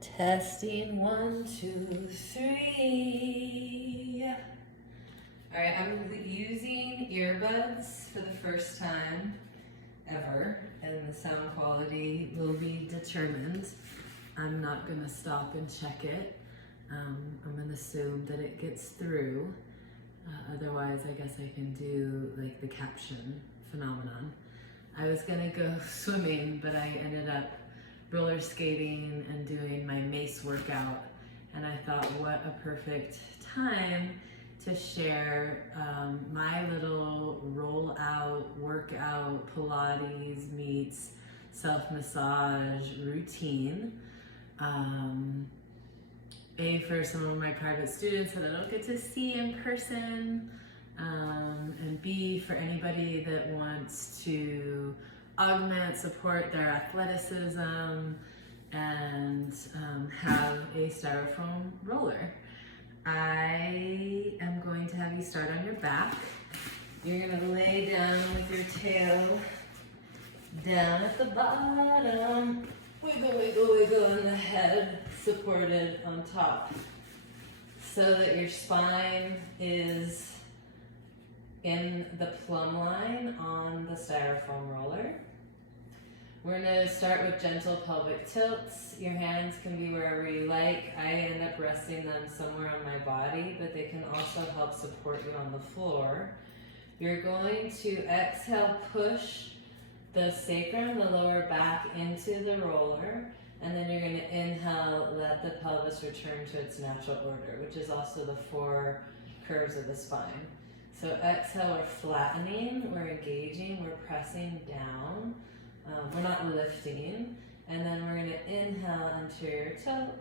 Testing 1, 2, 3. All right, I'm using earbuds for the first time ever, and the sound quality will be determined. I'm not gonna stop and check it. I'm gonna assume that it gets through. Otherwise, I guess I can do like the caption phenomenon. I was gonna go swimming, but I ended up roller skating and doing my mace workout, and I thought, what a perfect time to share my little roll out workout Pilates meets self-massage routine. For some of my private students that I don't get to see in person, and B, for anybody that wants to augment, support their athleticism, and have a styrofoam roller. I am going to have you start on your back. You're gonna lay down with your tail down at the bottom. Wiggle, wiggle, wiggle, and the head supported on top so that your spine is in the plumb line on the styrofoam roller. We're gonna start with gentle pelvic tilts. Your hands can be wherever you like. I end up resting them somewhere on my body, but they can also help support you on the floor. You're going to exhale, push the sacrum, the lower back, into the roller, and then you're gonna inhale, let the pelvis return to its natural order, which is also the 4 curves of the spine. So exhale, we're flattening, we're engaging, we're pressing down. We're not lifting. And then we're gonna inhale, anterior tilt,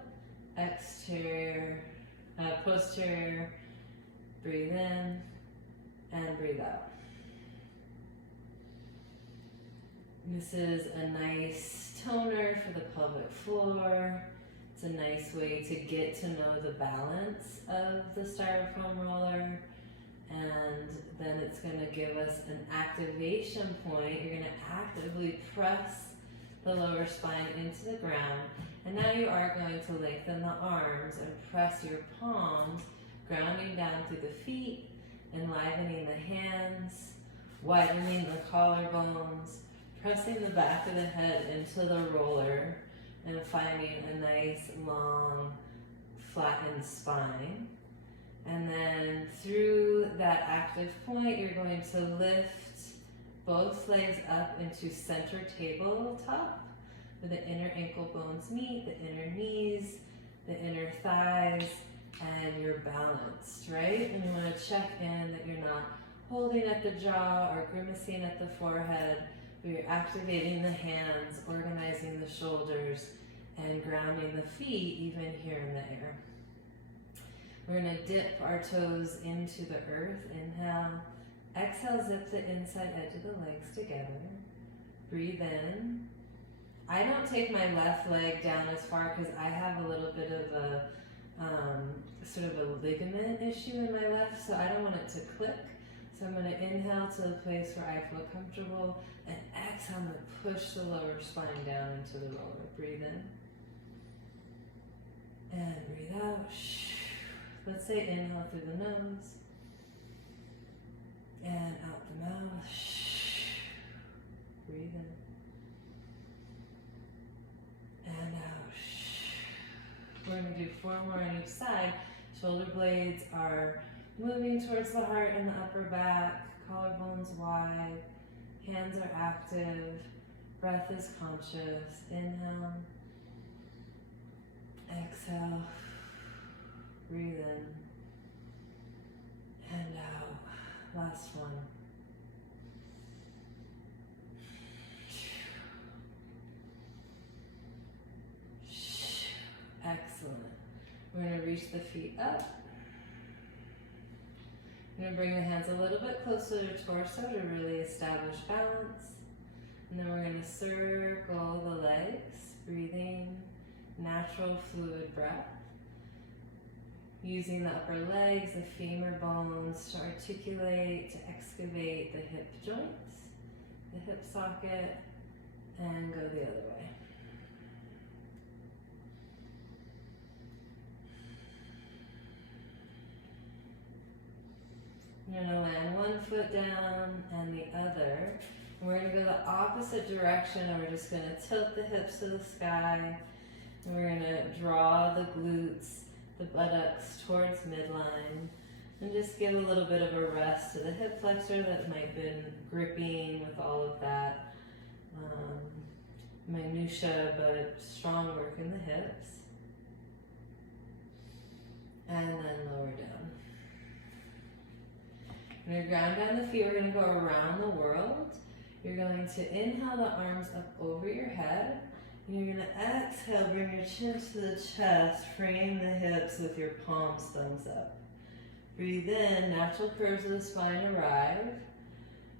exterior, posterior, breathe in, and breathe out. This is a nice toner for the pelvic floor. It's a nice way to get to know the balance of the styrofoam roller. And then it's going to give us an activation point. You're going to actively press the lower spine into the ground. And now you are going to lengthen the arms and press your palms, grounding down through the feet, enlivening the hands, widening the collarbones, pressing the back of the head into the roller, and finding a nice, long, flattened spine. And then through that active point, you're going to lift both legs up into center tabletop, where the inner ankle bones meet, the inner knees, the inner thighs, and you're balanced, right? And you want to check in that you're not holding at the jaw or grimacing at the forehead, but you're activating the hands, organizing the shoulders, and grounding the feet even here in the air. We're going to dip our toes into the earth. Inhale. Exhale, zip the inside edge of the legs together. Breathe in. I don't take my left leg down as far because I have a little bit of a sort of a ligament issue in my left, so I don't want it to click. So I'm going to inhale to the place where I feel comfortable, and exhale, I'm going to push the lower spine down into the roller. Breathe in. And breathe out. Let's say inhale through the nose and out the mouth. Breathe in and out. We're going to do 4 more on each side. Shoulder blades are moving towards the heart and the upper back. Collarbones wide. Hands are active. Breath is conscious. Inhale. Exhale. Breathe in and out. Last one. Excellent. We're going to reach the feet up. We're going to bring the hands a little bit closer to torso to really establish balance. And then we're going to circle the legs, breathing, natural fluid breath. Using the upper legs, the femur bones to articulate, to excavate the hip joints, the hip socket, and go the other way. foot down and the other. And we're gonna go the opposite direction, and we're just gonna tilt the hips to the sky. And we're gonna draw the glutes, the buttocks towards midline, and just give a little bit of a rest to the hip flexor that might have been gripping with all of that minutia, but strong work in the hips. And then lower down. When you ground down the feet, we're going to go around the world. You're going to inhale the arms up over your head. And you're going to exhale, bring your chin to the chest, frame the hips with your palms, thumbs up. Breathe in, natural curves of the spine arrive.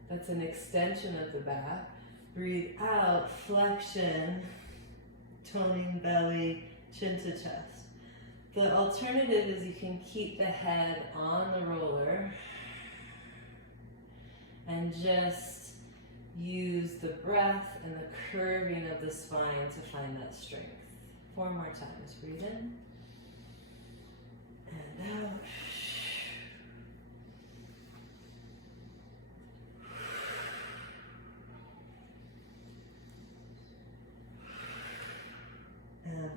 That's an extension of the back. Breathe out, flexion, toning belly, chin to chest. The alternative is you can keep the head on the roller and just use the breath and the curving of the spine to find that strength. 4 more times. Breathe in and out. And 1.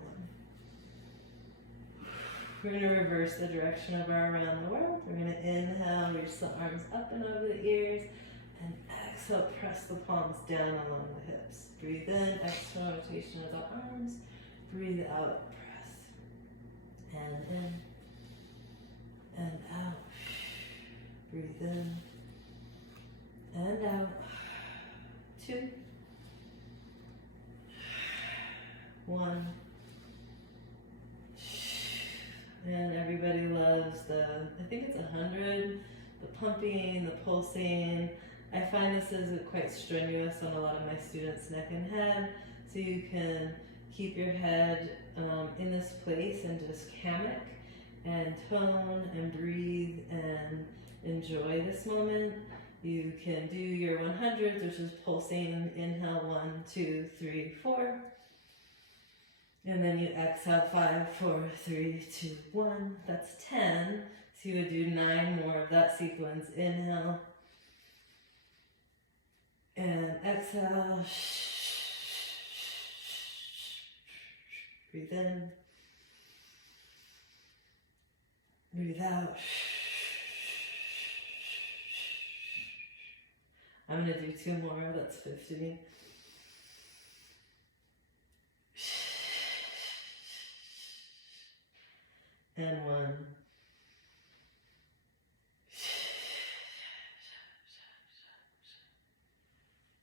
We're going to reverse the direction of our around the world. We're going to inhale, reach the arms up and over the ears, and exhale, press the palms down along the hips. Breathe in, exhale, rotation of the arms. Breathe out, press. And in, and out. Breathe in, and out. 2, 1. And everybody loves I think it's 100, the pumping, the pulsing. I find this is quite strenuous on a lot of my students' neck and head. So you can keep your head in this place and just hammock and tone and breathe and enjoy this moment. You can do your 100s, which is pulsing. Inhale, 1, 2, 3, 4. And then you exhale, 5, 4, 3, 2, 1. That's 10. So you would do 9 more of that sequence. Inhale. And exhale. Breathe in. Breathe out. I'm going to do 2 more. That's 50. And 1.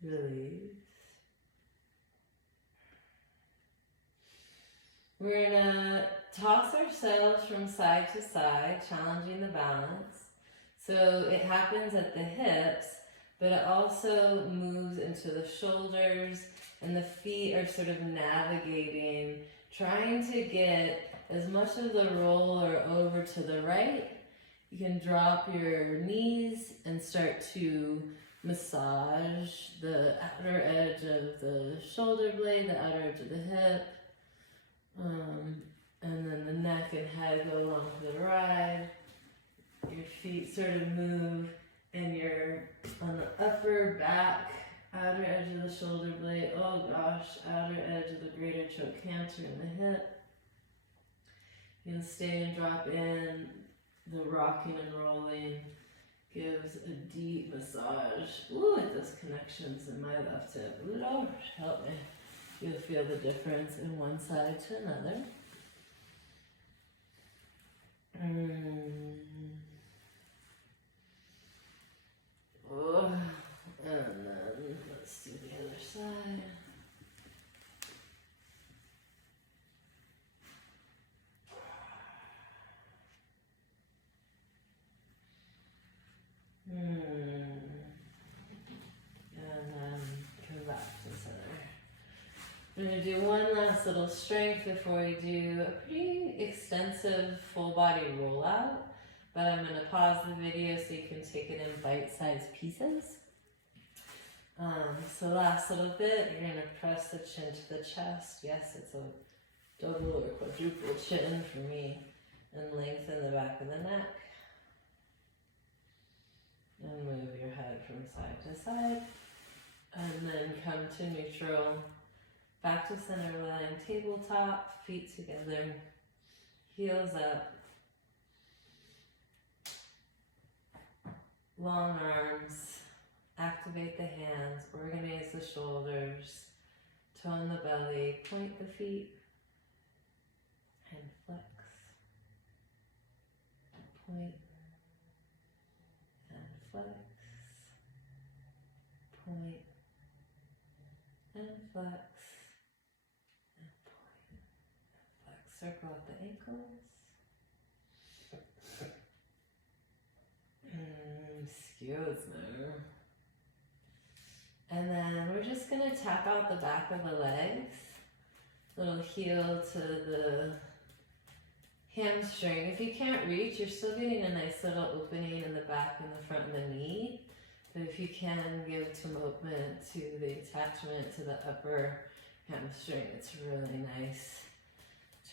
Release. We're gonna toss ourselves from side to side, challenging the balance. So it happens at the hips, but it also moves into the shoulders, and the feet are sort of navigating, trying to get as much of the roller over to the right. You can drop your knees and start to massage the outer edge of the shoulder blade, the outer edge of the hip, and then the neck and head go along for the ride. Your feet sort of move, and you're on the upper back, outer edge of the shoulder blade, oh gosh, outer edge of the greater trochanter in the hip. You can stay and drop in. The rocking and rolling gives a deep massage. Ooh, at those connections in my left hip. Lord, help me. You'll feel the difference in one side to another. Oh, and then let's do the other side. And then come back to the center. We're going to do one last little strength before we do a pretty extensive full body rollout. But I'm going to pause the video so you can take it in bite-sized pieces. So last little bit, you're going to press the chin to the chest. Yes, it's a double or quadruple chin for me. And lengthen the back of the neck. And move your head from side to side. And then come to neutral. Back to center line, tabletop, feet together, heels up. Long arms, activate the hands, organize the shoulders, tone the belly, point the feet, and flex. Point and flex. Point and flex. And point and flex. Circle out the ankles. Excuse me. And then we're just going to tap out the back of the legs. Little heel to the hamstring. If you can't reach, you're still getting a nice little opening in the back and the front of the knee. But if you can give some movement to the attachment to the upper hamstring, it's really nice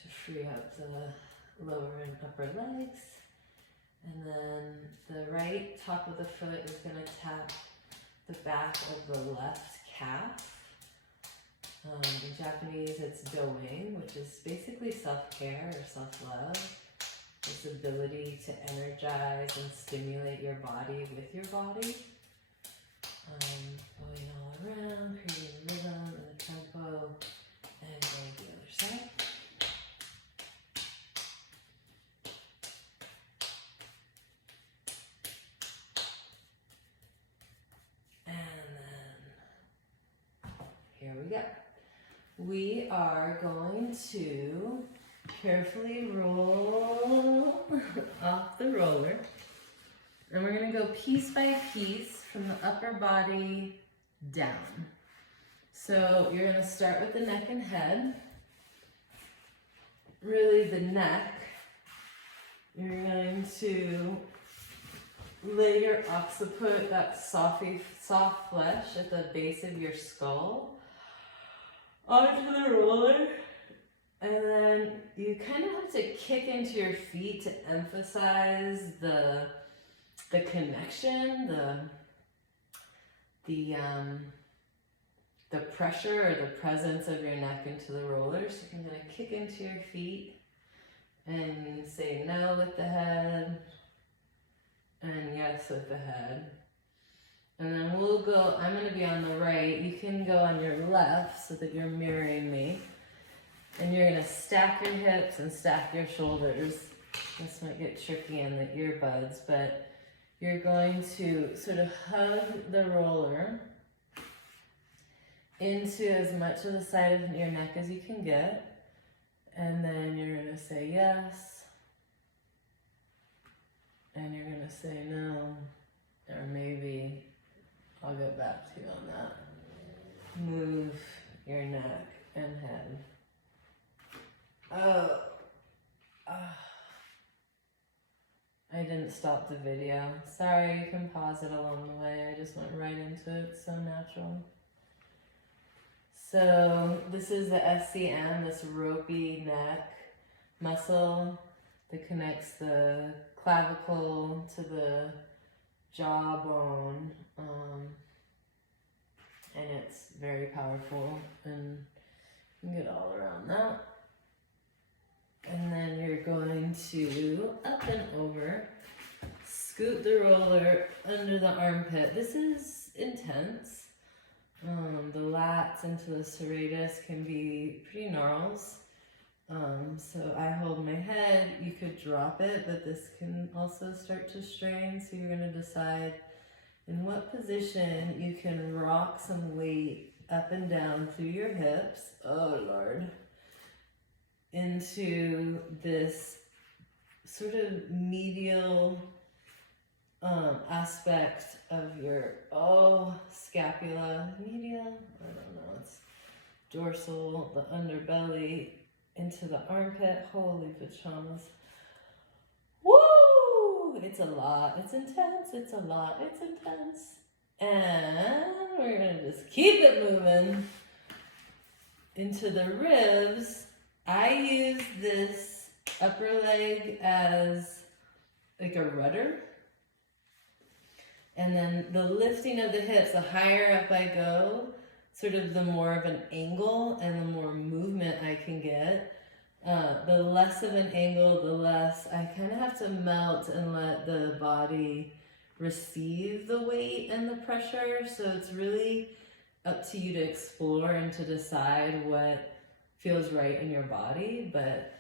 to free up the lower and upper legs. And then the right top of the foot is going to tap the back of the left calf. In Japanese, it's doing, which is basically self-care or self-love. This ability to energize and stimulate your body with your body. Going all around, creating rhythm and a tempo, and going to the other side. Here we go. We are going to carefully roll off the roller. And we're going to go piece by piece from the upper body down. So you're going to start with the neck and head. Really the neck. You're going to lay your occiput, that soft flesh at the base of your skull, onto the roller, and then you kind of have to kick into your feet to emphasize the connection, the pressure or the presence of your neck into the roller. So you're going to kick into your feet and say no with the head and yes with the head. And then we'll go, I'm going to be on the right, you can go on your left so that you're mirroring me. And you're going to stack your hips and stack your shoulders. This might get tricky in the earbuds, but you're going to sort of hug the roller into as much of the side of your neck as you can get. And then you're going to say yes. And you're going to say no, or maybe I'll get back to you on that. Move your neck and head. I didn't stop the video. Sorry, you can pause it along the way. I just went right into it. It's so natural. So this is the SCM, this ropey neck muscle that connects the clavicle to the jawbone, and it's very powerful, and you can get all around that. And then you're going to up and over, scoot the roller under the armpit. This is intense. The lats into the serratus can be pretty gnarls. So I hold my head, you could drop it, but this can also start to strain. So you're gonna decide in what position you can rock some weight up and down through your hips, oh Lord, into this sort of medial aspect of your, scapula, medial, I don't know, it's dorsal, the underbelly, into the armpit. Holy pajamas. Woo! It's a lot. It's intense. It's a lot. It's intense. And we're going to just keep it moving into the ribs. I use this upper leg as like a rudder. And then the lifting of the hips, the higher up I go, sort of the more of an angle and the more movement I can get. The less of an angle, the less I kind of have to melt and let the body receive the weight and the pressure. So it's really up to you to explore and to decide what feels right in your body. But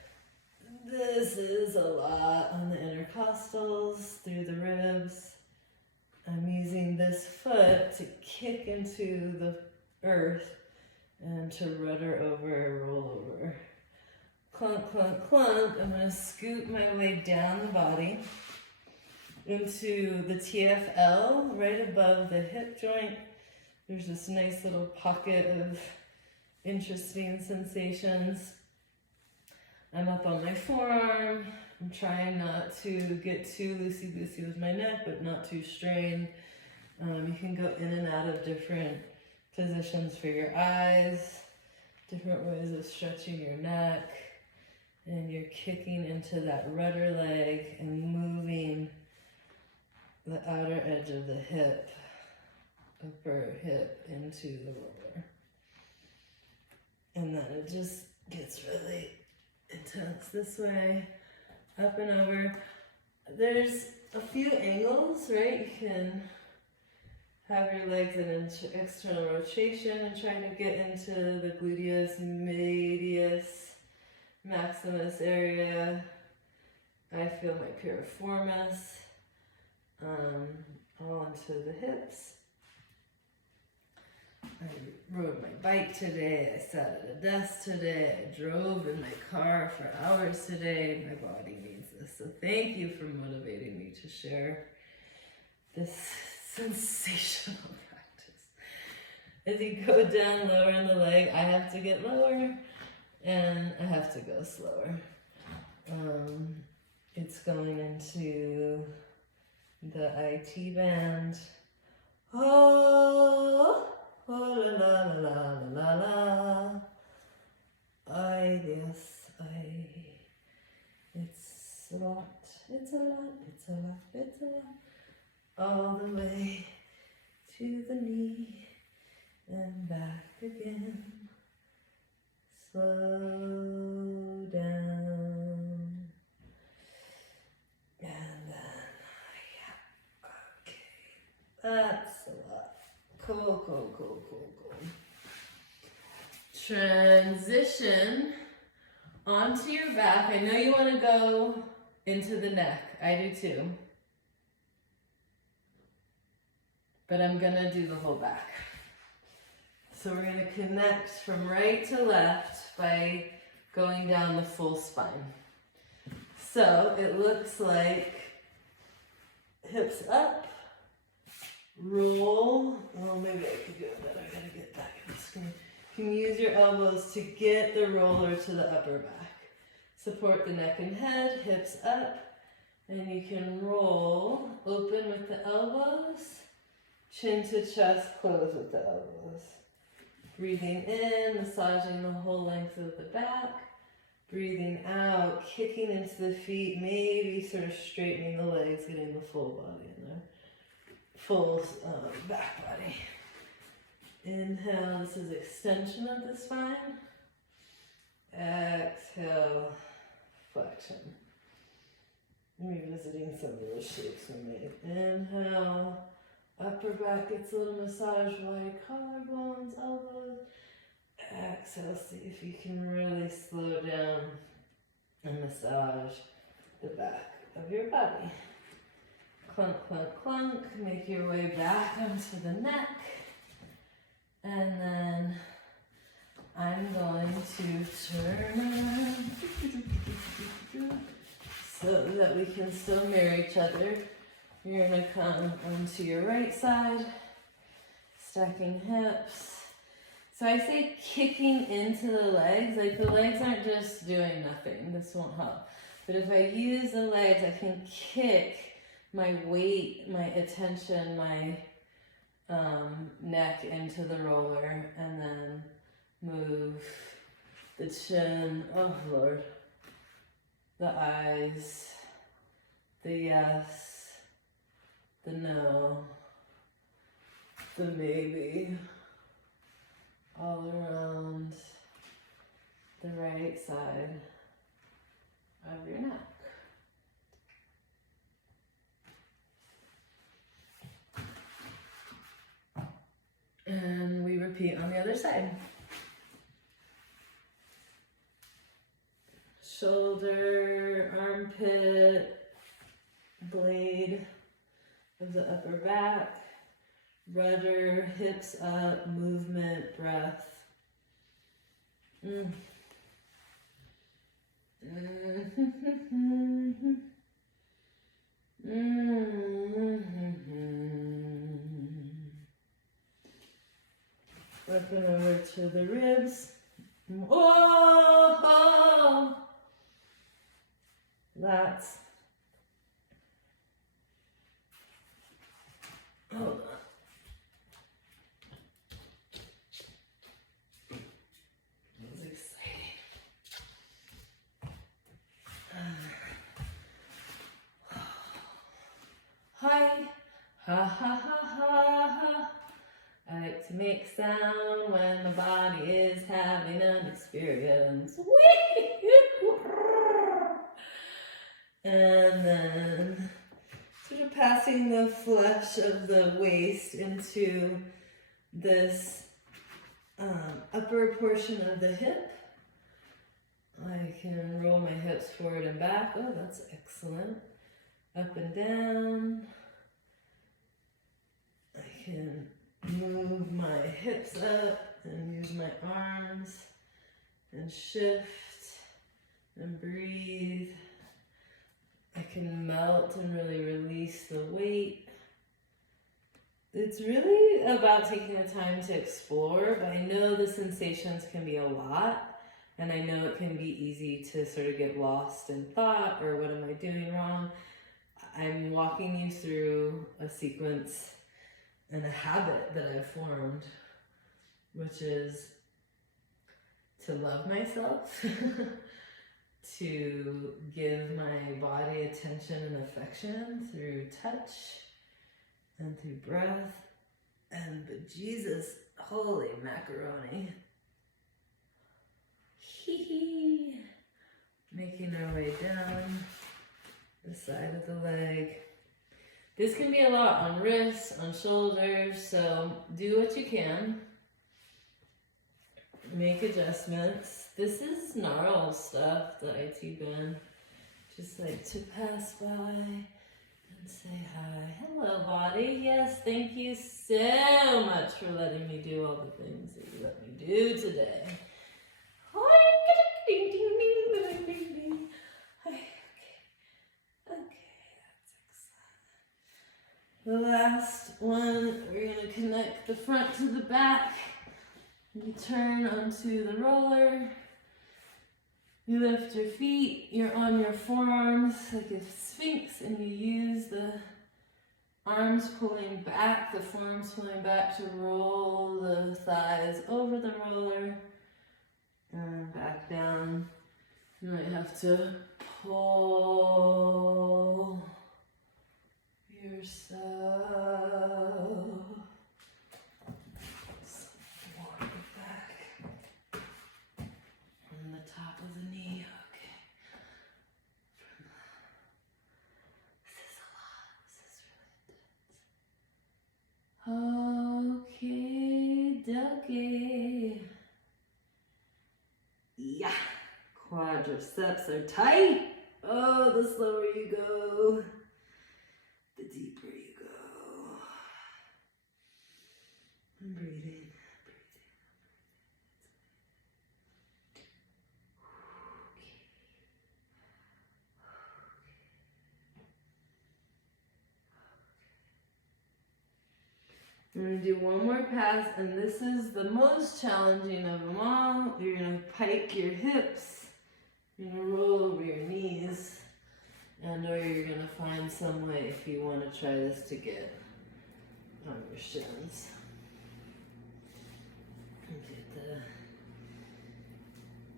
this is a lot on the intercostals, through the ribs. I'm using this foot to kick into the earth and to rudder over, roll over. Clunk, clunk, clunk. I'm going to scoot my way down the body into the TFL, right above the hip joint. There's this nice little pocket of interesting sensations. I'm up on my forearm. I'm trying not to get too loosey-goosey with my neck, but not too strained. You can go in and out of different positions for your eyes, different ways of stretching your neck, and you're kicking into that rudder leg and moving the outer edge of the hip, upper hip into the roller. And then it just gets really intense this way, up and over. There's a few angles, right? You can have your legs in external rotation and trying to get into the gluteus medius maximus area. I feel my piriformis all into the hips. I rode my bike today, I sat at a desk today, I drove in my car for hours today. My body needs this, so thank you for motivating me to share this sensational practice. As you go down lower in the leg, I have to get lower and I have to go slower. It's going into the IT band. Oh, oh la la la la la la. Yes, it's a lot, it's a lot, it's a lot, it's a lot. All the way to the knee and back again. Slow down. And then, yeah, okay. That's a lot. Cool, cool, cool, cool, cool. Transition onto your back. I know you want to go into the neck. I do too. But I'm gonna do the whole back. So we're gonna connect from right to left by going down the full spine. So it looks like hips up, roll. Well, maybe I can do it better. I gotta get back in the screen. You can use your elbows to get the roller to the upper back. Support the neck and head, hips up, and you can roll, open with the elbows, chin to chest, close with the elbows. Breathing in, massaging the whole length of the back. Breathing out, kicking into the feet, maybe sort of straightening the legs, getting the full body in there. Full back body. Inhale, this is extension of the spine. Exhale, flexion. Revisiting some of those shapes we made. Inhale, upper back gets a little massage, wide collarbones, elbows. Exhale, see if you can really slow down and massage the back of your body. Clunk, clunk, clunk. Make your way back onto the neck. And then I'm going to turn around so that we can still mirror each other. You're going to come onto your right side, stacking hips. So I say kicking into the legs, like the legs aren't just doing nothing. This won't help. But if I use the legs, I can kick my weight, my attention, my neck into the roller, and then move the chin, oh Lord, the eyes, the yes, the no, the maybe all around the right side of your neck. And we repeat on the other side. Shoulder, armpit, blade of the upper back, rudder, hips up, movement, breath. Working over to the ribs. Oh, that's. Hold on. That was exciting. Hi. Ha ha ha ha ha. I like to make sound when my body is having an experience. And then sort of passing the flesh of the waist into this upper portion of the hip. I can roll my hips forward and back. Oh, that's excellent. Up and down. I can move my hips up and use my arms and shift and breathe. I can melt and really release the weight. It's really about taking the time to explore, but I know the sensations can be a lot, and I know it can be easy to sort of get lost in thought or what am I doing wrong. I'm walking you through a sequence and a habit that I've formed, which is to love myself, to give my body attention and affection through touch and through breath, and Jesus, holy macaroni. Hee. Making our way down the side of the leg. This can be a lot on wrists, on shoulders, so do what you can. Make adjustments. This is gnarl stuff, the IT band. Just like to pass by and say hi. Hello, body. Yes, thank you so much for letting me do all the things that you let me do today. The last one, we're going to connect the front to the back. You turn onto the roller. You lift your feet. You're on your forearms like a sphinx, and you use the arms pulling back, the forearms pulling back to roll the thighs over the roller and back down. You might have to pull yourself. Walk it back from the top of the knee. Okay. This is a lot. This is really intense. Okay, dokie. Yeah. Quadriceps are tight. Oh, the slower you go, the deeper you go. I'm breathing. I'm going to do one more pass, and this is the most challenging of them all. You're going to pike your hips. You're going to roll over your knees. And or you're going to find some way, if you want to try this, to get on your shins. And get the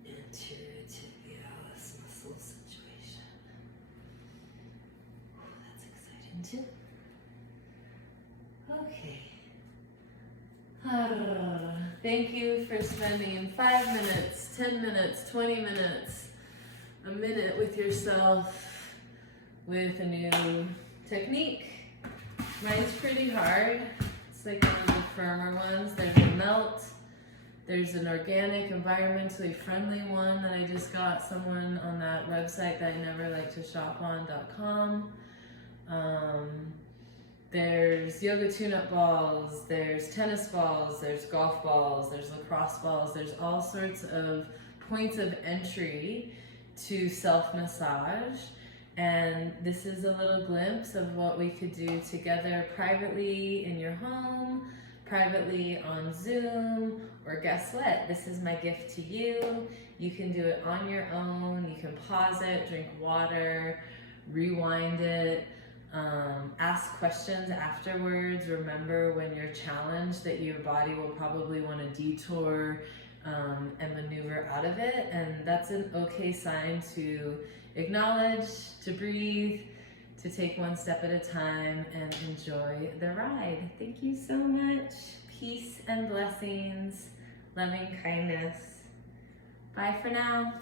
anterior tibialis muscle situation. Ooh, that's exciting too. Okay. Thank you for spending 5 minutes, 10 minutes, 20 minutes, a minute with yourself with a new technique. Mine's pretty hard. It's like one of the firmer ones. There's a melt. There's an organic, environmentally friendly one that I just got someone on that website that I never like to shop on.com. There's yoga tune-up balls, there's tennis balls, there's golf balls, there's lacrosse balls, there's all sorts of points of entry to self-massage. And this is a little glimpse of what we could do together privately in your home, privately on Zoom, or guess what? This is my gift to you. You can do it on your own. You can pause it, drink water, rewind it, ask questions afterwards. Remember when you're challenged that your body will probably want to detour and maneuver out of it. And that's an okay sign to acknowledge, to breathe, to take one step at a time and enjoy the ride. Thank you so much. Peace and blessings, loving kindness. Bye for now.